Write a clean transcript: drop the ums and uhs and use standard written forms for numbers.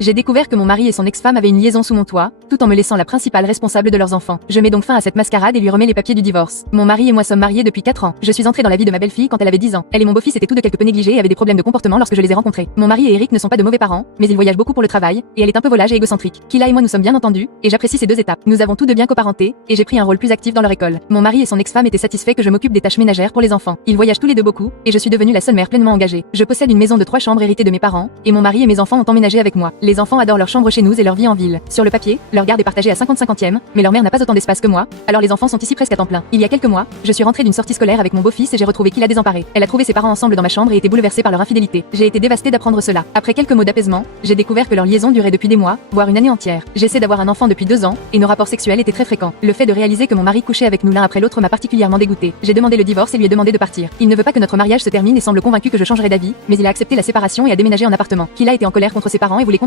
J'ai découvert que mon mari et son ex-femme avaient une liaison sous mon toit, tout en me laissant la principale responsable de leurs enfants. Je mets donc fin à cette mascarade et lui remets les papiers du divorce. Mon mari et moi sommes mariés depuis 4 ans. Je suis entrée dans la vie de ma belle-fille quand elle avait 10 ans. Elle et mon beau-fils étaient tous de quelque peu négligés et avaient des problèmes de comportement lorsque je les ai rencontrés. Mon mari et Eric ne sont pas de mauvais parents, mais ils voyagent beaucoup pour le travail, et elle est un peu volage et égocentrique. Kila et moi nous sommes bien entendus, et j'apprécie ces deux étapes. Nous avons tous deux bien coparenté, et j'ai pris un rôle plus actif dans leur école. Mon mari et son ex-femme étaient satisfaits que je m'occupe des tâches ménagères pour les enfants. Ils voyagent tous les deux beaucoup, et je suis devenue la seule mère pleinement engagée. Je possède une maison de 3 chambres héritée de mes parents, et mon mari et mes enfants ont emménagé avec moi. Les enfants adorent leur chambre chez nous et leur vie en ville. Sur le papier, leur garde est partagée à 50-50e, mais leur mère n'a pas autant d'espace que moi, alors les enfants sont ici presque à temps plein. Il y a quelques mois, je suis rentrée d'une sortie scolaire avec mon beau-fils et j'ai retrouvé Kila désemparée. Elle a trouvé ses parents ensemble dans ma chambre et était bouleversée par leur infidélité. J'ai été dévastée d'apprendre cela. Après quelques mots d'apaisement, j'ai découvert que leur liaison durait depuis des mois, voire une année entière. J'essaie d'avoir un enfant depuis 2 ans, et nos rapports sexuels étaient très fréquents. Le fait de réaliser que mon mari couchait avec nous l'un après l'autre m'a particulièrement dégoûtée. J'ai demandé le divorce et lui ai demandé de partir. Il ne veut pas que notre mariage se termine et semble convaincu que je changerai d'avis, mais il a accepté la séparation et a déménagé en appartement. Kila était en colère contre ses parents et voulait continuer